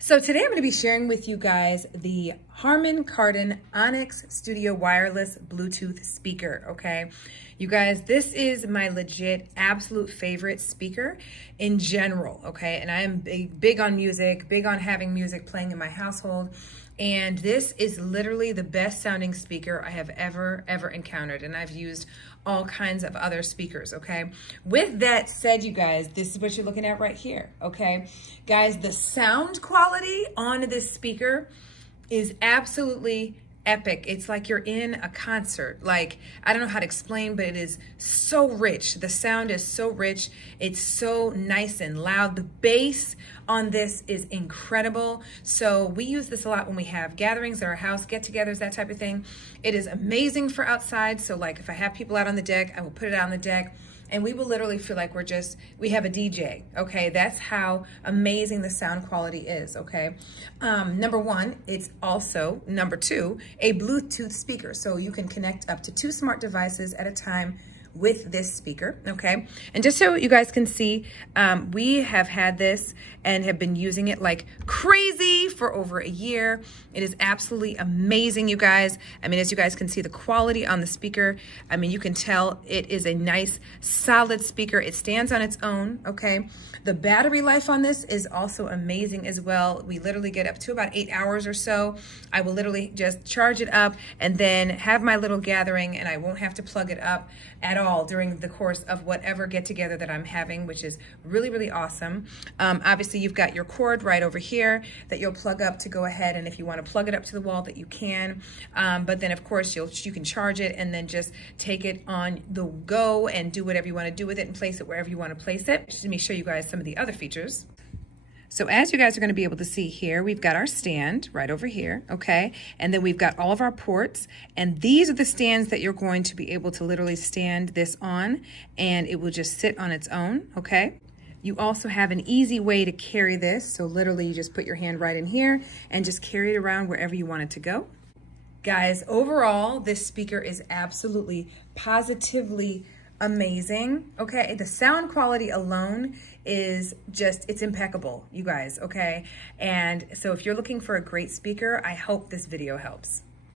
So today I'm going to be sharing with you guys the Harman Kardon Onyx Studio Wireless Bluetooth speaker, okay? You guys, this is my legit absolute favorite speaker in general, okay? And I am big on music, big on having music playing in my household. And this is literally the best sounding speaker I have ever encountered. And I've used all kinds of other speakers, okay? With that said, you guys, this is what you're looking at right here, okay? Guys, the sound quality on this speaker is absolutely epic. It's like you're in a concert. Like, I don't know how to explain, but it is so rich. The sound is so rich. It's so nice and loud. The bass on this is incredible. So we use this a lot when we have gatherings at our house, get-togethers, that type of thing. It is amazing for outside. So like if I have people out on the deck, I will put it out on the deck. And we will literally feel like we have a DJ, okay? That's how amazing the sound quality is, okay? Number one, it's also, number two, a Bluetooth speaker. So you can connect up to 2 smart devices at a time with this speaker, okay? And just so you guys can see, we have had this and have been using it like crazy for over a year. It is absolutely amazing, you guys. I mean, as you guys can see, the quality on the speaker, I mean, you can tell it is a nice, solid speaker. It stands on its own, okay? The battery life on this is also amazing as well. We literally get up to about 8 hours or so. I will literally just charge it up and then have my little gathering, and I won't have to plug it up at all during the course of whatever get together that I'm having, which is really awesome. Obviously you've got your cord right over here that you'll plug up to go ahead, and if you want to plug it up to the wall that you can, but then of course you can charge it and then just take it on the go and do whatever you want to do with it and place it wherever you want to place it. Just let me show you guys some of the other features. So as you guys are going to be able to see here, we've got our stand right over here, okay? And then we've got all of our ports, and these are the stands that you're going to be able to literally stand this on, and it will just sit on its own, okay? You also have an easy way to carry this, so literally you just put your hand right in here and just carry it around wherever you want it to go. Guys, overall, this speaker is absolutely, positively amazing, okay? The sound quality alone is just, it's impeccable, you guys, okay? And so if you're looking for a great speaker, I hope this video helps.